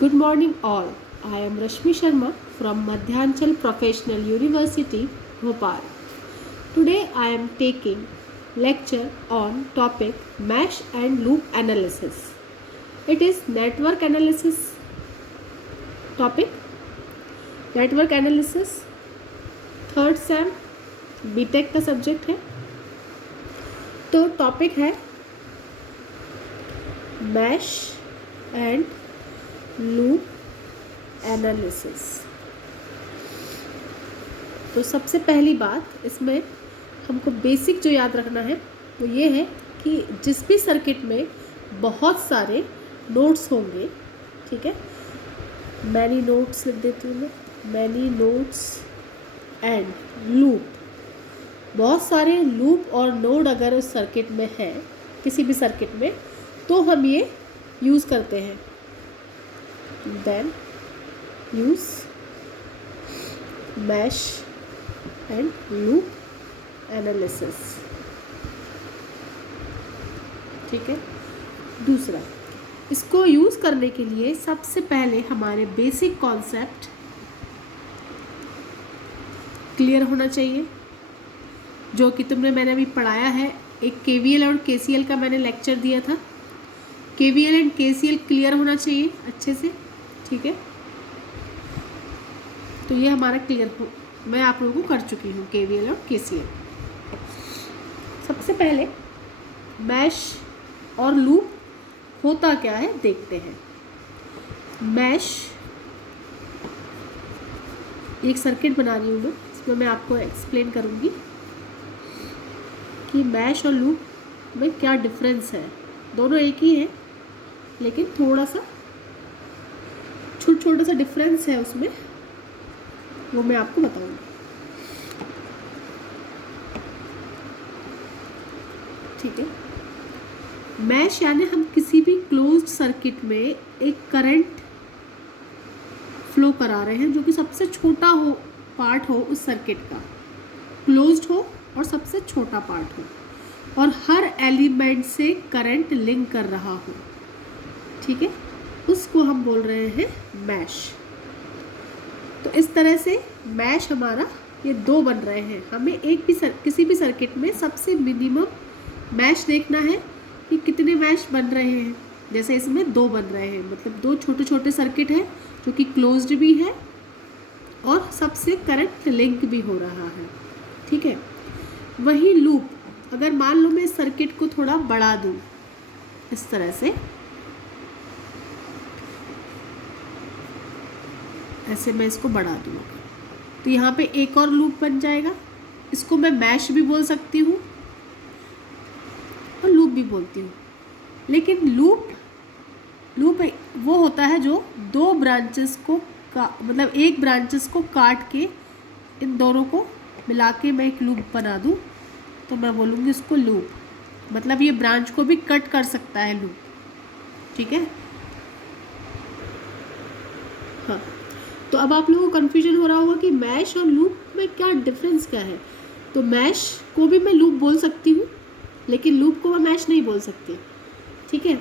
Good morning all. I am Rashmi Sharma from Madhyanchal Professional University, Bhopal. Today I am taking lecture on topic mesh and loop analysis. It is network analysis topic. Network analysis third sem BTech का subject है. तो topic है mash and loop analysis. तो सबसे पहली बात इसमें हमको बेसिक जो याद रखना है वो ये है कि जिस भी सर्किट में बहुत सारे नोड्स होंगे, ठीक है, मैनी नोड्स लिख देती हूँ मैं, मैनी नोड्स एंड लूप. बहुत सारे लूप और नोड अगर उस सर्किट में है, किसी भी सर्किट में, तो हम ये यूज़ करते हैं. Then use mesh and loop analysis. ठीक है. दूसरा, इसको यूज़ करने के लिए सबसे पहले हमारे बेसिक कॉन्सेप्ट क्लियर होना चाहिए, जो कि मैंने अभी पढ़ाया है. एक केवीएल और केसीएल का मैंने लेक्चर दिया था. केवीएल एंड केसीएल क्लियर होना चाहिए अच्छे से. ठीक है. तो ये हमारा क्लियर हो, मैं आप लोगों को कर चुकी हूँ केवीएल और केसीएल. सबसे पहले मैश और लूप होता क्या है देखते हैं. मैश एक सर्किट बना रही हूँ मैं, इसमें मैं आपको एक्सप्लेन करूँगी कि मैश और लूप में क्या डिफरेंस है. दोनों एक ही है, लेकिन थोड़ा सा छोटा सा डिफरेंस है उसमें, वो मैं आपको बताऊँगी. ठीक है. मैश यानी हम किसी भी क्लोज्ड सर्किट में एक करंट फ्लो करा रहे हैं जो कि सबसे छोटा हो, पार्ट हो उस सर्किट का, क्लोज्ड हो और सबसे छोटा पार्ट हो, और हर एलिमेंट से करंट लिंक कर रहा हो. ठीक है. उसको हम बोल रहे हैं मैश. तो इस तरह से मैश हमारा ये दो बन रहे हैं. हमें एक भी किसी भी सर्किट में सबसे मिनिमम मैश देखना है कि कितने मैश बन रहे हैं. जैसे इसमें दो बन रहे हैं, मतलब दो छोटे छोटे सर्किट हैं जो कि क्लोज्ड भी है और सबसे करंट लिंक भी हो रहा है. ठीक है. वही लूप, अगर मान लो मैं इस सर्किट को थोड़ा बढ़ा दूँ इस तरह से, ऐसे मैं इसको बढ़ा दूँ, तो यहाँ पे एक और लूप बन जाएगा. इसको मैं मैश भी बोल सकती हूँ और लूप भी बोलती हूँ. लेकिन लूप वो होता है जो दो ब्रांचेस को मतलब एक ब्रांचेस को काट के इन दोनों को मिला के मैं एक लूप बना दूँ, तो मैं बोलूँगी इसको लूप. मतलब ये ब्रांच को भी कट कर सकता है लूप. ठीक है. हाँ. तो अब आप लोगों को कन्फ्यूजन हो रहा होगा कि मैश और लूप में क्या डिफरेंस क्या है. तो मैश को भी मैं लूप बोल सकती हूँ, लेकिन लूप को मैं मैश नहीं बोल सकती. ठीक है.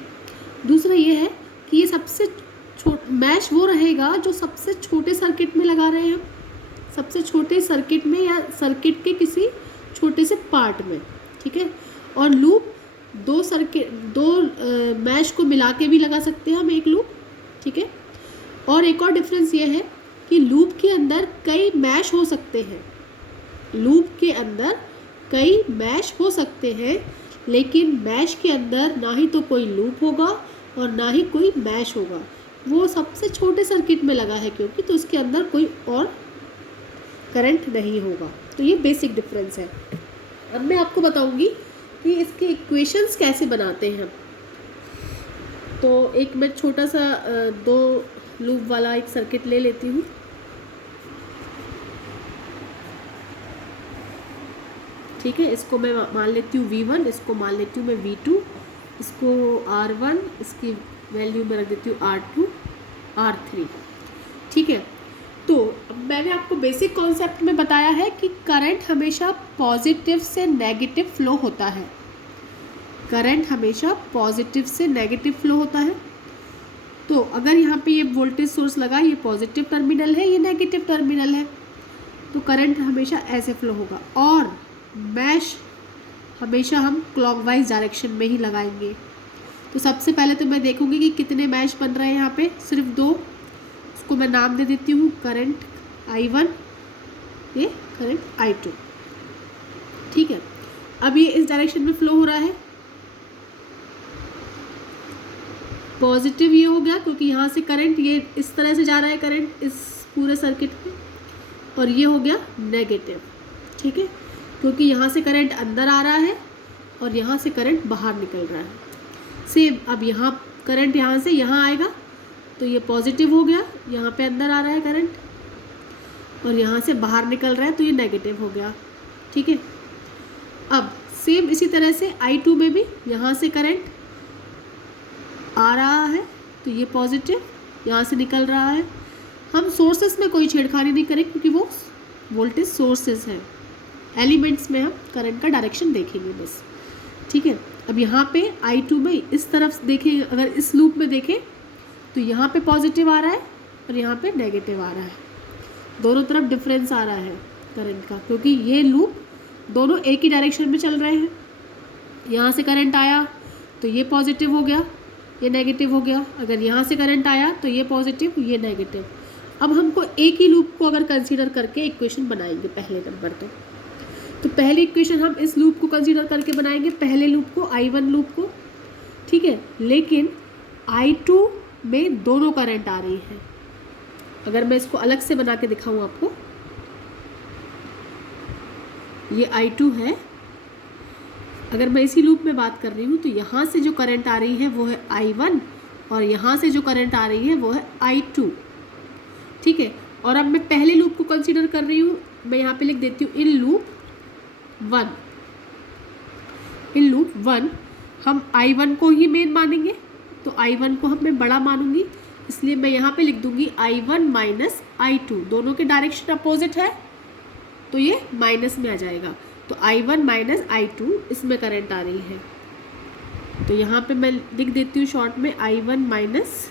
दूसरा ये है कि ये सबसे मैश वो रहेगा जो सबसे छोटे सर्किट में लगा रहे हैं हम, सबसे छोटे सर्किट में या सर्किट के किसी छोटे से पार्ट में. ठीक है. और लूप दो मैश को मिला के भी लगा सकते हैं हम एक लूप. ठीक है. और एक और डिफरेंस ये है कि लूप के अंदर कई मैश हो सकते हैं. लूप के अंदर कई मैश हो सकते हैं, लेकिन मैश के अंदर ना ही तो कोई लूप होगा और ना ही कोई मैश होगा. वो सबसे छोटे सर्किट में लगा है क्योंकि, तो उसके अंदर कोई और करंट नहीं होगा. तो ये बेसिक डिफरेंस है. अब मैं आपको बताऊंगी कि इसके इक्वेशंस कैसे बनाते हैं हम. तो एक मैं छोटा सा दो लूप वाला एक सर्किट ले लेती हूँ. ठीक है. इसको मैं मान लेती हूँ V1, इसको मान लेती हूँ मैं V2, इसको R1, इसकी वैल्यू में रख देती हूँ R2, R3. ठीक है. तो मैंने आपको बेसिक कॉन्सेप्ट में बताया है कि करंट हमेशा पॉजिटिव से नेगेटिव फ्लो होता है. करंट हमेशा पॉजिटिव से नेगेटिव फ्लो होता है। तो अगर यहाँ पे ये वोल्टेज सोर्स लगा, ये पॉजिटिव टर्मिनल है, ये नेगेटिव टर्मिनल है, तो करंट हमेशा ऐसे फ्लो होगा। और मैश हमेशा हम क्लॉकवाइज डायरेक्शन में ही लगाएंगे। तो सबसे पहले तो मैं देखूंगी कि कितने मैश बन रहे हैं यहाँ पे, सिर्फ 2। उसको मैं नाम दे देती हूँ करंट I1, ये करंट I2। ठीक है, अब ये इस डायरेक्शन में फ्लो हो रहा है, पॉजिटिव ये हो गया क्योंकि यहाँ से करंट ये इस तरह से जा रहा है करंट इस पूरे सर्किट में, और ये हो गया नेगेटिव। ठीक है, क्योंकि यहाँ से करंट अंदर आ रहा है और यहाँ से करंट बाहर निकल रहा है। सेम अब यहाँ करंट यहाँ से यहाँ आएगा तो ये पॉजिटिव हो गया, यहाँ पे अंदर आ रहा है करंट, और यहाँ से बाहर निकल रहा है तो ये नेगेटिव हो गया। ठीक है, अब सेम इसी तरह से I2 में भी यहाँ से करंट आ रहा है तो ये पॉजिटिव, यहाँ से निकल रहा है। हम सोर्सेस में कोई छेड़खानी नहीं करें क्योंकि वो वोल्टेज सोर्सेस हैं, एलिमेंट्स में हम करंट का डायरेक्शन देखेंगे बस। ठीक है, अब यहाँ पे I2 में इस तरफ देखें, अगर इस लूप में देखें तो यहाँ पे पॉजिटिव आ रहा है और यहाँ पे नेगेटिव आ रहा है, दोनों तरफ डिफरेंस आ रहा है करंट का, क्योंकि ये लूप दोनों एक ही डायरेक्शन में चल रहे हैं। यहाँ से करंट आया तो ये पॉजिटिव हो गया, ये नेगेटिव हो गया। अगर यहाँ से करंट आया तो ये पॉजिटिव, ये नेगेटिव। अब हमको एक ही लूप को अगर कंसीडर करके इक्वेशन बनाएंगे पहले नंबर तो पहली इक्वेशन हम इस लूप को कंसीडर करके बनाएंगे, पहले लूप को, I1 लूप को। ठीक है, लेकिन I2 में दोनों करंट आ रही हैं। अगर मैं इसको अलग से बना के दिखाऊं आपको, ये I2 है, अगर मैं इसी लूप में बात कर रही हूँ तो यहाँ से जो करंट आ रही है वो है I1 और यहाँ से जो करंट आ रही है वो है I2। ठीक है, और अब मैं पहले लूप को कंसीडर कर रही हूँ, मैं यहाँ पे लिख देती हूँ इन लूप 1। इन लूप 1 हम I1 को ही मेन मानेंगे, तो I1 को हम मैं बड़ा मानूंगी, इसलिए मैं यहाँ पे लिख दूंगी I1 माइनस I2। दोनों के डायरेक्शन अपोजिट है तो ये माइनस में आ जाएगा, तो I1 माइनस I2 इसमें करंट आ रही है। तो यहाँ पे मैं लिख देती हूँ शॉर्ट में I1 माइनस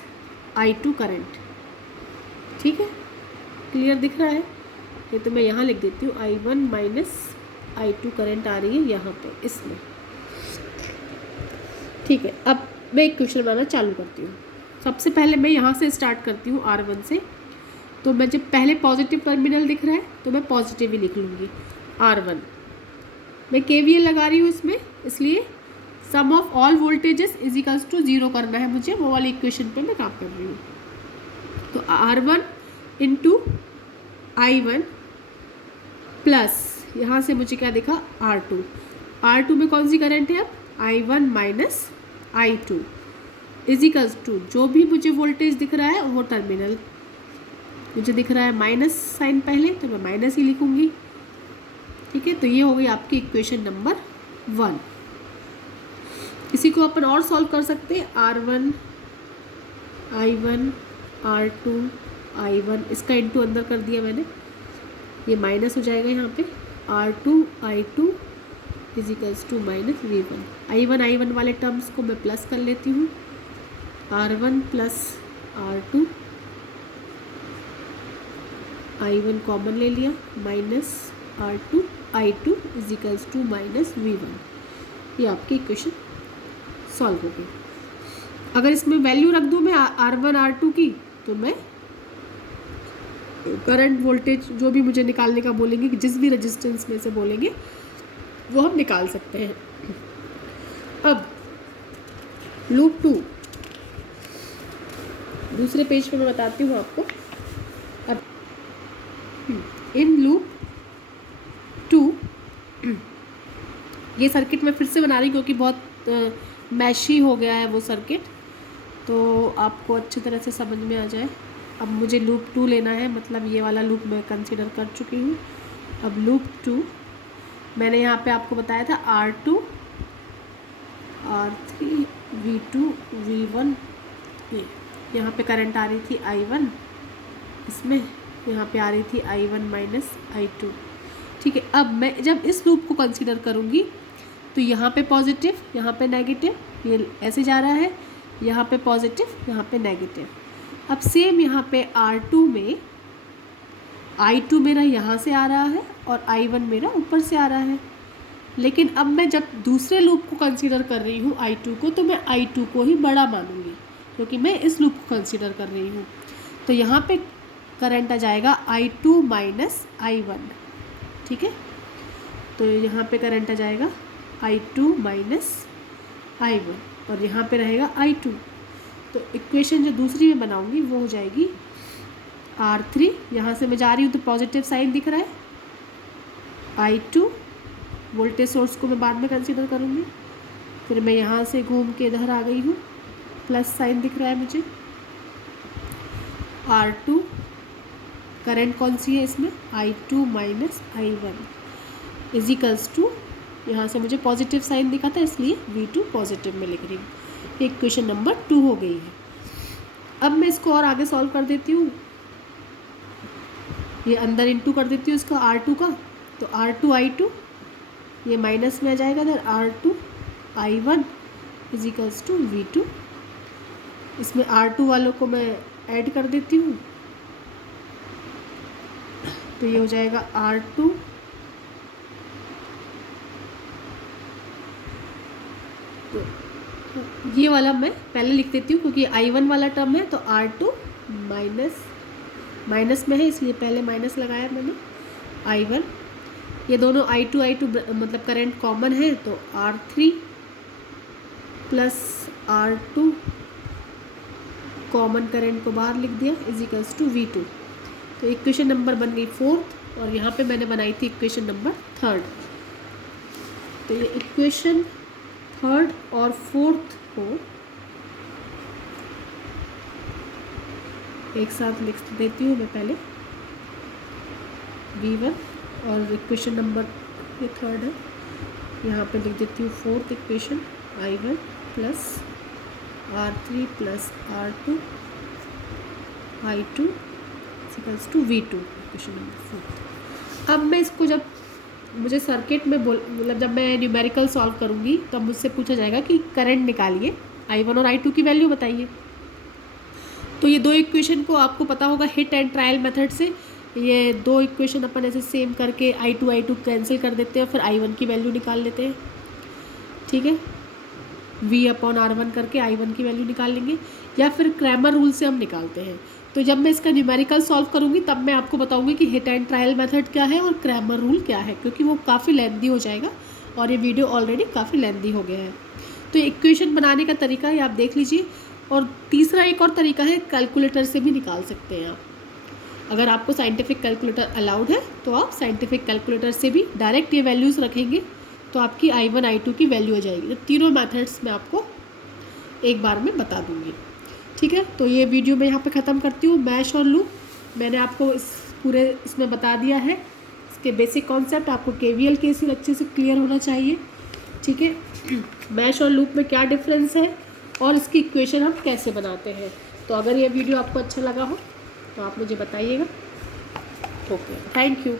I2 करंट। ठीक है, क्लियर दिख रहा है ये? तो मैं यहाँ लिख देती हूँ I1 माइनस I2 करंट आ रही है यहाँ पे इसमें। ठीक है, अब मैं एक क्वेश्चन बनाना चालू करती हूँ। सबसे पहले मैं यहाँ से स्टार्ट करती हूँ R1 से। तो मैं जब पहले पॉजिटिव टर्मिनल दिख रहा है तो मैं पॉजिटिव ही लिख लूँगी R1। मैं KVL लगा रही हूँ इसमें, इसलिए sum of all voltages is equals to 0 करना है मुझे, वो वाली इक्वेशन पे मैं काम कर रही हूँ। तो R1 इंटू I1 प्लस यहाँ से मुझे क्या दिखा R2। R2 में कौन सी करंट है अब? I1 minus I2 is equals to जो भी मुझे वोल्टेज दिख रहा है वो टर्मिनल मुझे दिख रहा है माइनस साइन पहले, तो मैं माइनस ही लिखूँगी। ठीक है, तो ये हो गई आपकी इक्वेशन नंबर 1। इसी को अपन और सॉल्व कर सकते हैं। R1 I1 R2 I1 इसका इंटू अंदर कर दिया मैंने, ये माइनस हो जाएगा यहाँ पे। R2 I2 is equals to minus V1। I1 वाले टर्म्स को मैं प्लस कर लेती हूँ, R1 plus R2, I1 common ले लिया, minus R2 I2 is equals to minus V1। ये आपकी इक्वेशन सॉल्व हो गई। अगर इसमें वैल्यू रख दूँ मैं R1 R2 की, तो मैं करंट वोल्टेज जो भी मुझे निकालने का बोलेंगे, कि जिस भी रेजिस्टेंस में से बोलेंगे वो हम निकाल सकते हैं। अब लूप 2 दूसरे पेज पे मैं बताती हूँ आपको। अब इन लूप 2 ये सर्किट मैं फिर से बना रही हूँ क्योंकि बहुत मैशी हो गया है वो सर्किट, तो आपको अच्छी तरह से समझ में आ जाए। अब मुझे लूप 2 लेना है, मतलब ये वाला लूप मैं कंसीडर कर चुकी हूँ। अब लूप 2 मैंने यहाँ पे आपको बताया था R2 R3 V2 V1, ये यहाँ पे करंट आ रही थी I1, इसमें यहाँ पे आ रही थी I1 माइनस I2। ठीक है, अब मैं जब इस लूप को कंसीडर करूँगी तो यहाँ पे पॉजिटिव, यहाँ पे नेगेटिव, ये ऐसे जा रहा है, यहाँ पे पॉजिटिव, यहाँ पे नेगेटिव। अब सेम यहाँ पे R2 में I2 मेरा यहाँ से आ रहा है और I1 मेरा ऊपर से आ रहा है। लेकिन अब मैं जब दूसरे लूप को कंसीडर कर रही हूँ I2 को, तो मैं I2 को ही बड़ा मानूंगी क्योंकि मैं इस लूप को कंसीडर कर रही हूँ। तो यहाँ पे करंट आ जाएगा I2 माइनस I1, ठीक है। तो यहाँ पे करंट आ जाएगा I2 माइनस I1 और यहाँ पे रहेगा I2। तो इक्वेशन जो दूसरी मैं बनाऊंगी वो हो जाएगी R3, यहाँ से मैं जा रही हूँ तो पॉजिटिव साइन दिख रहा है, I2 वोल्टेज सोर्स को मैं बाद में कंसीडर करूँगी। फिर मैं यहाँ से घूम के इधर आ गई हूँ, प्लस साइन दिख रहा है मुझे, R2 करंट कौन सी है इसमें, I2 minus I1 equals to, यहाँ से मुझे पॉजिटिव साइन दिखा था इसलिए V2 पॉजिटिव में लिख रही हूँ। इक्वेशन नंबर 2 हो गई है। अब मैं इसको और आगे सॉल्व कर देती हूँ, ये अंदर इनटू कर देती हूँ इसका R2 का, तो R2 I2 ये माइनस में आ जाएगा, इधर R2 I1 equals to V2। इसमें R2 वालों को मैं ऐड कर देती हूँ, तो ये हो जाएगा R2 तो ये वाला मैं पहले लिख देती हूँ क्योंकि I1 वाला टर्म है, तो R2 माइनस में है इसलिए पहले माइनस लगाया मैंने, I1 ये दोनों I2 मतलब करंट कॉमन है, तो R3 plus R2 common current को बाहर लिख दिया इजिकल्स टू V2। तो इक्वेशन नंबर बन गई 4th और यहाँ पे मैंने बनाई थी इक्वेशन नंबर 3rd। तो ये इक्वेशन 3rd और 4th को एक साथ लिख देती हूँ मैं पहले, V1 और इक्वेशन नंबर ये 3rd है, यहाँ पे लिख देती हूँ 4th equation, I1 plus R3 plus R2 I2 equals to V2 equation number 4th। अब मैं इसको जब मुझे सर्किट में मतलब जब मैं न्यूमेरिकल सॉल्व करूँगी तब मुझसे पूछा जाएगा कि करंट निकालिए, I1 और I2 की वैल्यू बताइए। तो ये दो इक्वेशन को आपको पता होगा हिट एंड ट्रायल मेथड से, ये दो इक्वेशन अपन ऐसे सेम करके I2 कैंसिल कर देते हैं, फिर I1 की वैल्यू निकाल लेते हैं, ठीक है। V/R1 करके I1 की वैल्यू निकाल लेंगे, या फिर क्रैमर रूल से हम निकालते हैं। तो जब मैं इसका न्यूमेरिकल सॉल्व करूँगी तब मैं आपको बताऊँगी कि हिट एंड ट्रायल मेथड क्या है और क्रैमर रूल क्या है, क्योंकि वो काफ़ी लेंथी हो जाएगा और ये वीडियो ऑलरेडी काफ़ी लेंथी हो गया है। तो इक्वेशन बनाने का तरीका ये आप देख लीजिए। और तीसरा एक और तरीका है, कैलकुलेटर से भी निकाल सकते हैं आप। अगर आपको साइंटिफिक कैलकुलेटर अलाउड है तो आप साइंटिफिक कैलकुलेटर से भी डायरेक्ट ये वैल्यूज़ रखेंगे तो आपकी I1 I2 की वैल्यू आ जाएगी। तो तीनों मेथड्स मैं आपको एक बार में बता दूँगी, ठीक है। तो ये वीडियो मैं यहाँ पे ख़त्म करती हूँ। मैश और लूप मैंने आपको इस पूरे इसमें बता दिया है, इसके बेसिक कॉन्सेप्ट। आपको KVL KCL अच्छे से क्लियर होना चाहिए, ठीक है। मैश और लूप में क्या डिफरेंस है और इसकी इक्वेशन हम कैसे बनाते हैं। तो अगर ये वीडियो आपको अच्छा लगा हो तो आप मुझे बताइएगा। Okay, thank you.